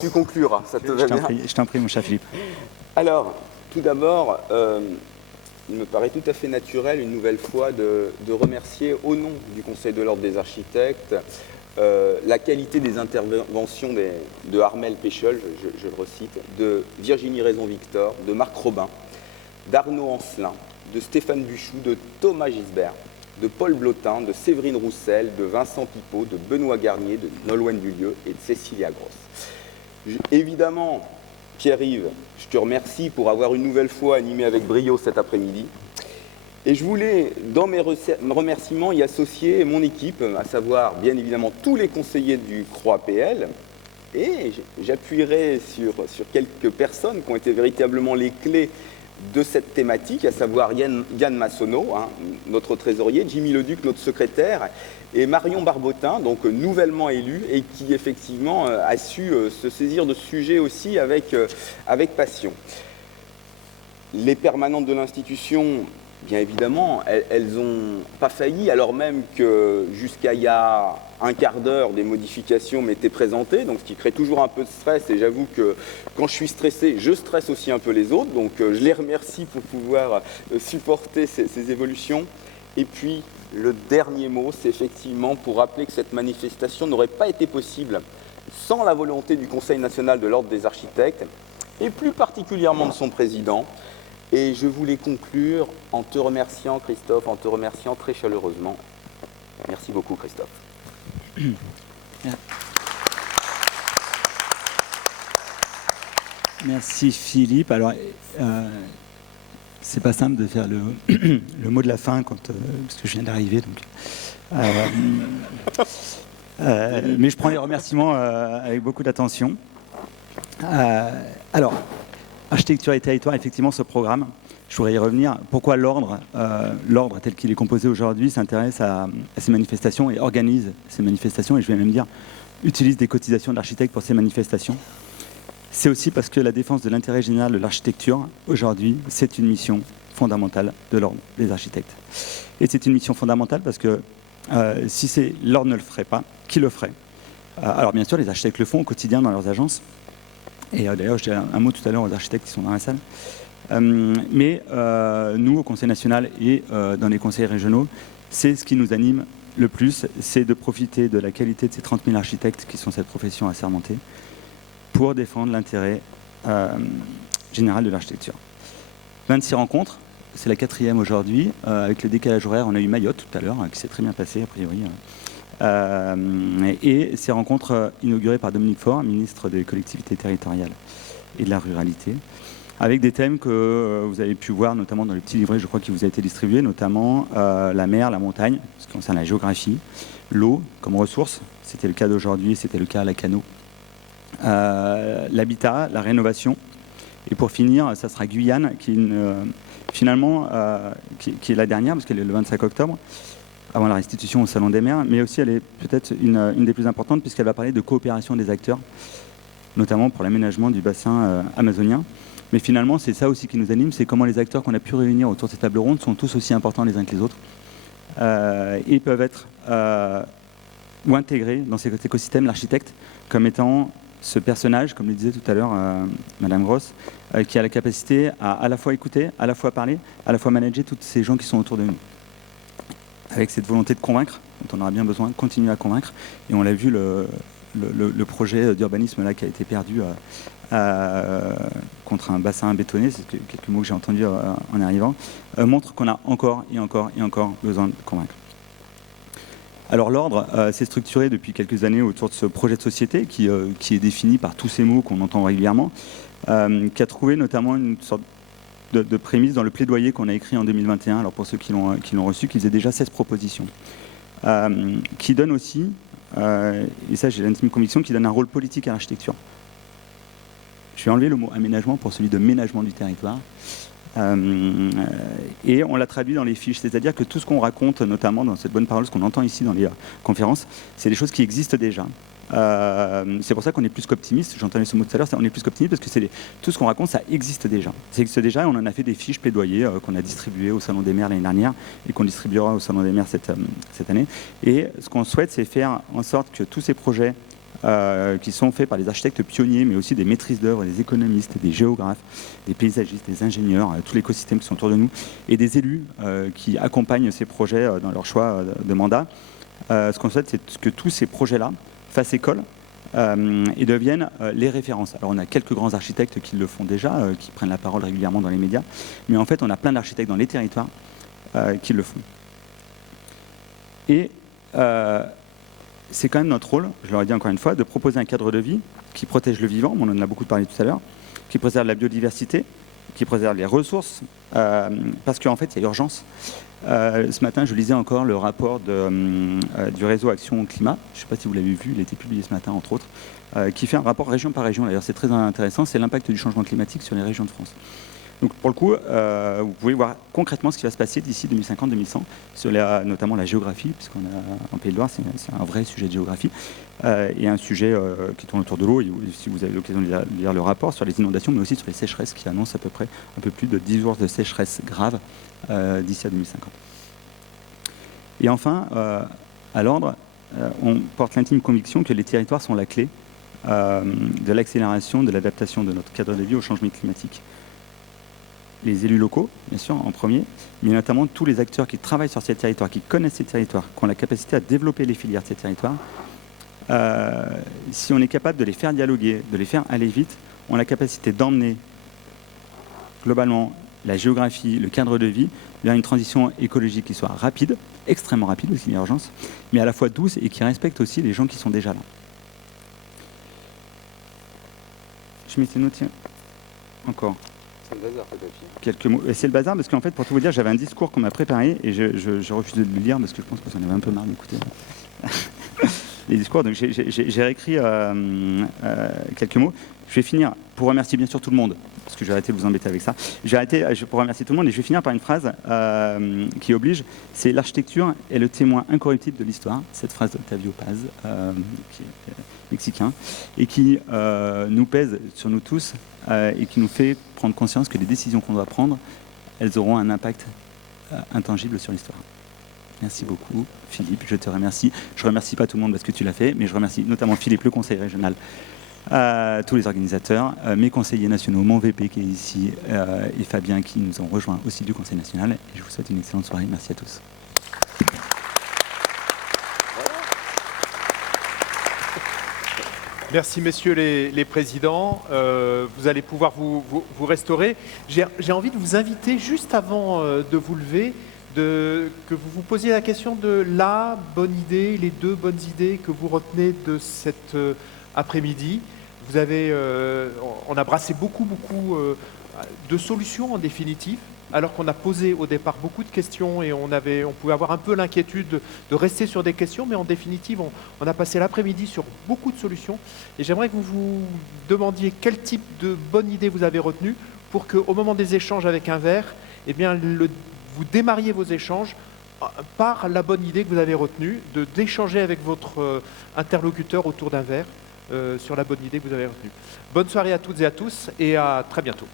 Tu concluras, ça te va bien? Je t'en prie, mon cher Philippe. Alors, tout d'abord, il me paraît tout à fait naturel, une nouvelle fois, de remercier au nom du Conseil de l'Ordre des Architectes la qualité des interventions de Armel Péchol, je le recite, de Virginie Raison-Victor, de Marc Robin, d'Arnaud Ancelin, de Stéphane Buchou, de Thomas Gisbert, de Paul Blotin, de Séverine Roussel, de Vincent Pipot, de Benoît Garnier, de Nolwenn Dulieu et de Cécilia Gross. Évidemment, Pierre-Yves, je te remercie pour avoir une nouvelle fois animé avec brio cet après-midi. Et je voulais, dans mes remerciements, y associer mon équipe, à savoir bien évidemment tous les conseillers du CROA-PL. Et j'appuierai sur quelques personnes qui ont été véritablement les clés de cette thématique, à savoir Yann Massonneau, notre trésorier, Jimmy Leduc, notre secrétaire, et Marion Barbotin, donc nouvellement élue, et qui effectivement a su se saisir de ce sujet aussi avec passion. Les permanentes de l'institution, bien évidemment, elles n'ont pas failli, alors même que jusqu'à il y a un quart d'heure, des modifications m'étaient présentées, donc ce qui crée toujours un peu de stress, et j'avoue que quand je suis stressé, je stresse aussi un peu les autres, donc je les remercie pour pouvoir supporter ces évolutions. Et puis, le dernier mot, c'est effectivement pour rappeler que cette manifestation n'aurait pas été possible sans la volonté du Conseil national de l'Ordre des architectes, et plus particulièrement de son président. Et je voulais conclure en te remerciant, Christophe, en te remerciant très chaleureusement. Merci beaucoup, Christophe. Merci, Philippe. Alors, c'est pas simple de faire le mot de la fin parce que je viens d'arriver. Mais je prends les remerciements avec beaucoup d'attention. Alors, Architecture et territoire, effectivement, ce programme, je voudrais y revenir. Pourquoi l'ordre tel qu'il est composé aujourd'hui s'intéresse à ces manifestations et organise ces manifestations, et je vais même dire utilise des cotisations de l'architecte pour ces manifestations? C'est aussi parce que la défense de l'intérêt général de l'architecture, aujourd'hui, c'est une mission fondamentale de l'ordre des architectes. Et c'est une mission fondamentale parce que si l'ordre ne le ferait pas, qui le ferait? Alors bien sûr, les architectes le font au quotidien dans leurs agences. Et d'ailleurs, je dirais un mot tout à l'heure aux architectes qui sont dans la salle. Mais nous, au Conseil national et dans les conseils régionaux, c'est ce qui nous anime le plus, c'est de profiter de la qualité de ces 30 000 architectes qui sont cette profession assermentée pour défendre l'intérêt général de l'architecture. 26 rencontres, c'est la 4e aujourd'hui. Avec le décalage horaire, on a eu Mayotte tout à l'heure, qui s'est très bien passé, a priori. Et ces rencontres inaugurées par Dominique Faure, ministre des collectivités territoriales et de la ruralité, avec des thèmes que vous avez pu voir notamment dans le petit livret, je crois, qui vous a été distribué, notamment la mer, la montagne, ce qui concerne la géographie, l'eau comme ressource, c'était le cas d'aujourd'hui, c'était le cas à la Cano, l'habitat, la rénovation, et pour finir, ça sera Guyane, qui est la dernière, parce qu'elle est le 25 octobre, avant la restitution au Salon des maires, mais aussi elle est peut-être une des plus importantes puisqu'elle va parler de coopération des acteurs, notamment pour l'aménagement du bassin amazonien. Mais finalement, c'est ça aussi qui nous anime, c'est comment les acteurs qu'on a pu réunir autour de cette table ronde sont tous aussi importants les uns que les autres et peuvent être ou intégrés dans cet écosystème, l'architecte, comme étant ce personnage, comme le disait tout à l'heure Madame Gross, qui a la capacité à la fois écouter, à la fois parler, à la fois manager tous ces gens qui sont autour de nous. Avec cette volonté de convaincre, dont on aura bien besoin de continuer à convaincre. Et on l'a vu, le projet d'urbanisme là qui a été perdu contre un bassin bétonné, c'est quelques mots que j'ai entendus en arrivant, montre qu'on a encore et encore et encore besoin de convaincre. Alors l'ordre s'est structuré depuis quelques années autour de ce projet de société qui est défini par tous ces mots qu'on entend régulièrement, qui a trouvé notamment une sorte de prémisse dans le plaidoyer qu'on a écrit en 2021, alors pour ceux qui l'ont reçu, qui faisait déjà 16 propositions, qui donne aussi, et ça j'ai l'intime conviction, qui donne un rôle politique à l'architecture. Je vais enlever le mot aménagement pour celui de ménagement du territoire, et on l'a traduit dans les fiches, c'est-à-dire que tout ce qu'on raconte, notamment dans cette bonne parole, ce qu'on entend ici dans les conférences, c'est des choses qui existent déjà. C'est pour ça qu'on est plus qu'optimiste, j'entendais ce mot tout à l'heure, on est plus qu'optimiste parce que tout ce qu'on raconte, ça existe déjà. Ça existe déjà et on en a fait des fiches plaidoyer qu'on a distribuées au Salon des maires l'année dernière et qu'on distribuera au Salon des maires cette année. Et ce qu'on souhaite, c'est faire en sorte que tous ces projets qui sont faits par des architectes pionniers, mais aussi des maîtrises d'œuvre, des économistes, des géographes, des paysagistes, des ingénieurs, tout l'écosystème qui sont autour de nous, et des élus qui accompagnent ces projets dans leur choix de mandat. Ce qu'on souhaite, c'est que tous ces projets-là fassent école et deviennent les références. Alors on a quelques grands architectes qui le font déjà, qui prennent la parole régulièrement dans les médias, mais en fait on a plein d'architectes dans les territoires qui le font. Et c'est quand même notre rôle, je leur ai dit encore une fois, de proposer un cadre de vie qui protège le vivant, on en a beaucoup parlé tout à l'heure, qui préserve la biodiversité, qui préserve les ressources, parce qu'en fait il y a urgence. Ce matin, je lisais encore le rapport du réseau Action Climat, je ne sais pas si vous l'avez vu, il a été publié ce matin entre autres, qui fait un rapport région par région, d'ailleurs c'est très intéressant, c'est l'impact du changement climatique sur les régions de France. Donc pour le coup, vous pouvez voir concrètement ce qui va se passer d'ici 2050-2100, sur notamment la géographie, puisqu'on a en Pays de Loire, c'est un vrai sujet de géographie, et un sujet qui tourne autour de l'eau, si vous avez l'occasion de lire le rapport, sur les inondations, mais aussi sur les sécheresses, qui annoncent à peu près un peu plus de 10 jours de sécheresse grave d'ici à 2050. Et enfin, à l'ordre, on porte l'intime conviction que les territoires sont la clé de l'accélération de l'adaptation de notre cadre de vie au changement climatique. Les élus locaux, bien sûr, en premier, mais notamment tous les acteurs qui travaillent sur ces territoires, qui connaissent ces territoires, qui ont la capacité à développer les filières de ces territoires. Si on est capable de les faire dialoguer, de les faire aller vite, on a la capacité d'emmener globalement la géographie, le cadre de vie, vers une transition écologique qui soit rapide, extrêmement rapide, parce qu'il y a urgence, mais à la fois douce et qui respecte aussi les gens qui sont déjà là. Je m'étais noté encore. C'est le bazar, le papier. Quelques mots. Et c'est le bazar parce qu'en fait, pour tout vous dire, j'avais un discours qu'on m'a préparé et je refusais de le lire parce que je pense que ça en avait un peu marre d'écouter les discours. Donc j'ai réécrit quelques mots. Je vais finir pour remercier bien sûr tout le monde, parce que j'ai arrêté de vous embêter avec ça. Pour remercier tout le monde et je vais finir par une phrase qui oblige, c'est l'architecture est le témoin incorruptible de l'histoire. Cette phrase d'Octavio Paz, qui est mexicain, et qui nous pèse sur nous tous et qui nous fait prendre conscience que les décisions qu'on doit prendre, elles auront un impact intangible sur l'histoire. Merci beaucoup, Philippe, je te remercie. Je ne remercie pas tout le monde parce que tu l'as fait, mais je remercie notamment Philippe, le conseiller régional, tous les organisateurs, mes conseillers nationaux, mon VP qui est ici, et Fabien qui nous ont rejoints aussi du Conseil national. Et je vous souhaite une excellente soirée. Merci à tous. Merci, messieurs les présidents. Vous allez pouvoir vous restaurer. J'ai envie de vous inviter, juste avant de vous lever, que vous vous posiez la question de la bonne idée, les deux bonnes idées que vous retenez de cet après-midi. On a brassé beaucoup de solutions en définitive, alors qu'on a posé au départ beaucoup de questions et on pouvait avoir un peu l'inquiétude de rester sur des questions, mais en définitive, on a passé l'après-midi sur beaucoup de solutions. Et j'aimerais que vous vous demandiez quel type de bonne idée vous avez retenu pour qu'au moment des échanges avec un verre, eh bien, vous démarriez vos échanges par la bonne idée que vous avez retenue, d'échanger avec votre interlocuteur autour d'un verre sur la bonne idée que vous avez retenue. Bonne soirée à toutes et à tous et à très bientôt.